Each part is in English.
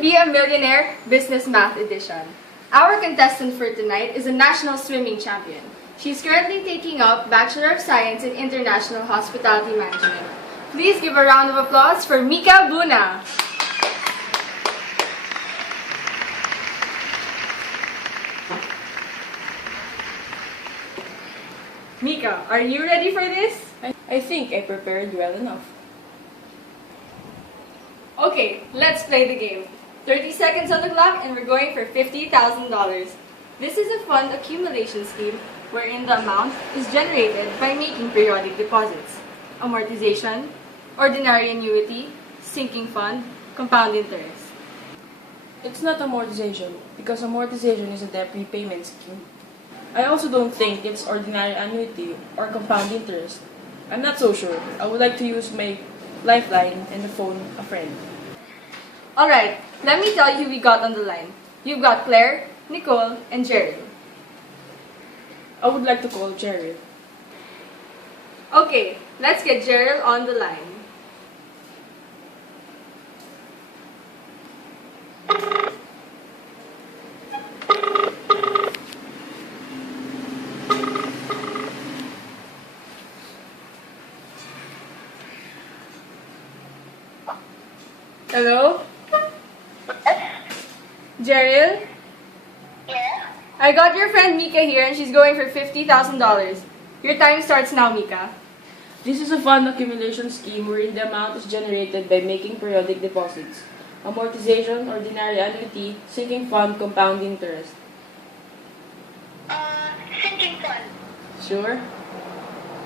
to Be a Millionaire Business Math Edition. Our contestant for tonight is a national swimming champion. She's currently taking up Bachelor of Science in International Hospitality Management. Please give a round of applause for Mika Buna. Mika, are you ready for this? I think I prepared well enough. Okay, let's play the game. 30 seconds on the clock and we're going for $50,000. This is a fund accumulation scheme wherein the amount is generated by making periodic deposits. Amortization, ordinary annuity, sinking fund, compound interest. It's not amortization, because amortization is a debt repayment scheme. I also don't think it's ordinary annuity or compound interest. I'm not so sure. I would like to use my lifeline and the phone a friend. Alright, let me tell you who we got on the line. You've got Claire, Nicole, and Jerry. I would like to call Jerry. Okay, let's get Gerald on the line. Hello? Gerald? Yeah? I got your friend Mika here and she's going for $50,000. Your time starts now, Mika. This is a fund accumulation scheme wherein the amount is generated by making periodic deposits. Amortization, ordinary annuity, sinking fund, compound interest. Sinking fund. Sure?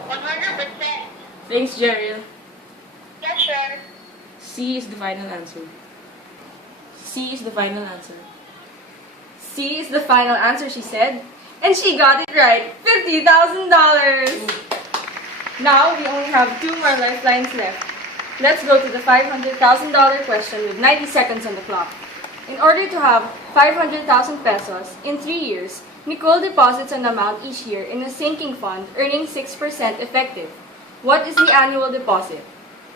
100%. Thanks, Jerry. Yeah, sure. C is the final answer. C is the final answer. C is the final answer, she said. And she got it right. $50,000! Now, we only have 2 more lifelines left. Let's go to the $500,000 question with 90 seconds on the clock. In order to have 500,000 pesos in 3 years, Nicole deposits an amount each year in a sinking fund earning 6% effective. What is the annual deposit?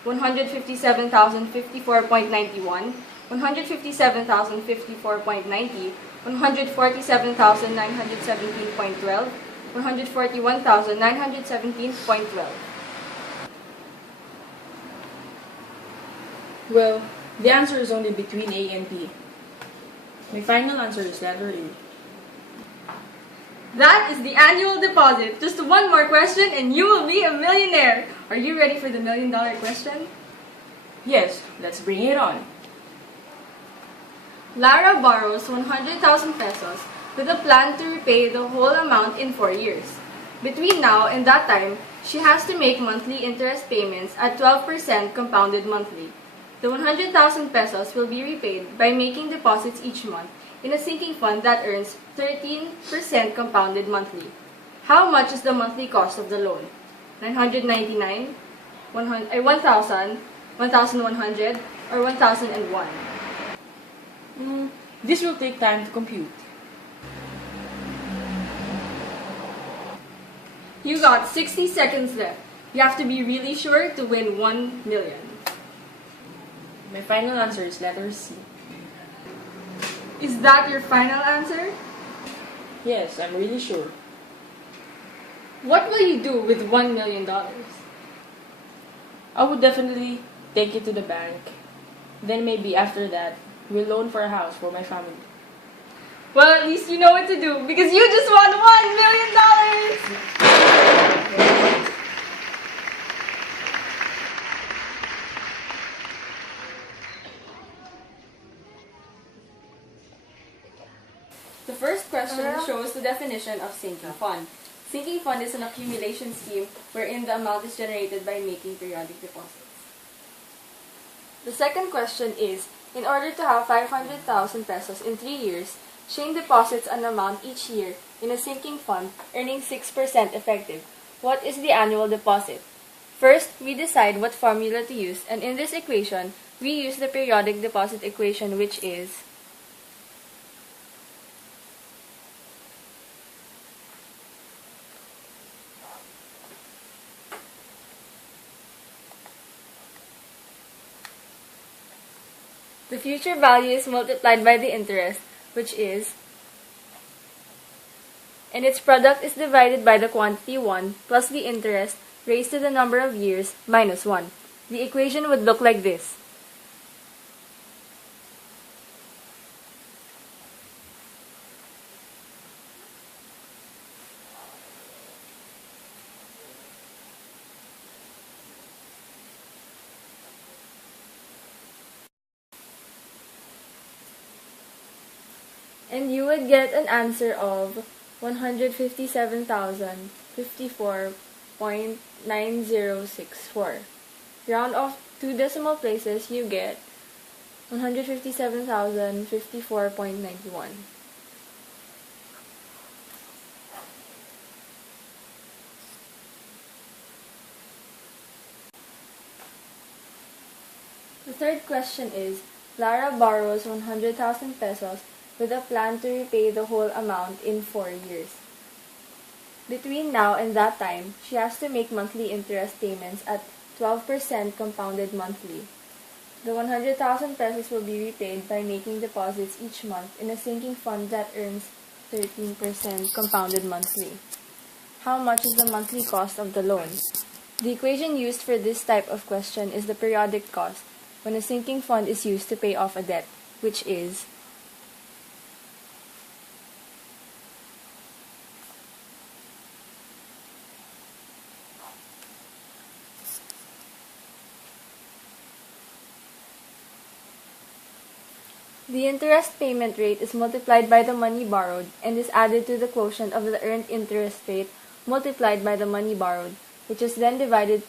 157,054.91, 157,054.90, 147,917.12, 141,917.12. Well, the answer is only between A and B. My final answer is letter A. That is the annual deposit. Just one more question and you will be a millionaire. Are you ready for the $1 million question? Yes, let's bring it on. Lara borrows 100,000 pesos with a plan to repay the whole amount in 4 years. Between now and that time, she has to make monthly interest payments at 12% compounded monthly. The 100,000 pesos will be repaid by making deposits each month in a sinking fund that earns 13% compounded monthly. How much is the monthly cost of the loan? 999, 1,000, 1,100, or 1,001? This will take time to compute. You got 60 seconds left. You have to be really sure to win 1 million. My final answer is letter C. Is that your final answer? Yes, I'm really sure. What will you do with $1 million? I would definitely take it to the bank. Then maybe after that, we'll loan for a house for my family. Well, at least you know what to do because you just won $1 million! The first question shows the definition of sinking fund. Sinking fund is an accumulation scheme wherein the amount is generated by making periodic deposits. The second question is, in order to have 500,000 pesos in 3 years, Shane deposits an amount each year in a sinking fund earning 6% effective. What is the annual deposit? First, we decide what formula to use, and in this equation, we use the periodic deposit equation, which is The future value is multiplied by the interest, which is, and its product is divided by the quantity 1 plus the interest raised to the number of years minus 1. The equation would look like this. And you would get an answer of 157,054.9064. Round off 2 decimal places, you get 157,054.91. The third question is, Lara borrows 100,000 pesos with a plan to repay the whole amount in 4 years. Between now and that time, she has to make monthly interest payments at 12% compounded monthly. The 100,000 pesos will be repaid by making deposits each month in a sinking fund that earns 13% compounded monthly. How much is the monthly cost of the loan? The equation used for this type of question is the periodic cost when a sinking fund is used to pay off a debt, which is the interest payment rate is multiplied by the money borrowed and is added to the quotient of the earned interest rate multiplied by the money borrowed, which is then divided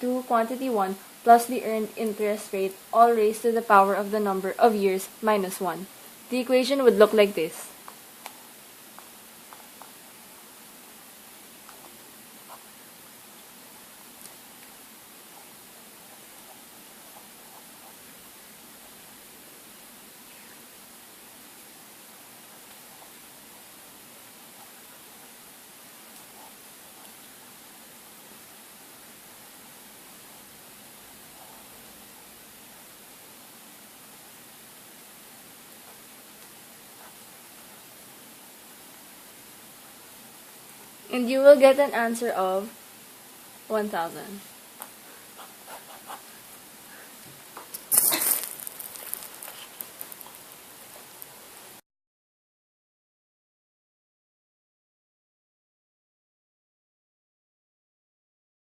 to quantity 1 plus the earned interest rate, all raised to the power of the number of years minus 1. The equation would look like this. And you will get an answer of 1,000.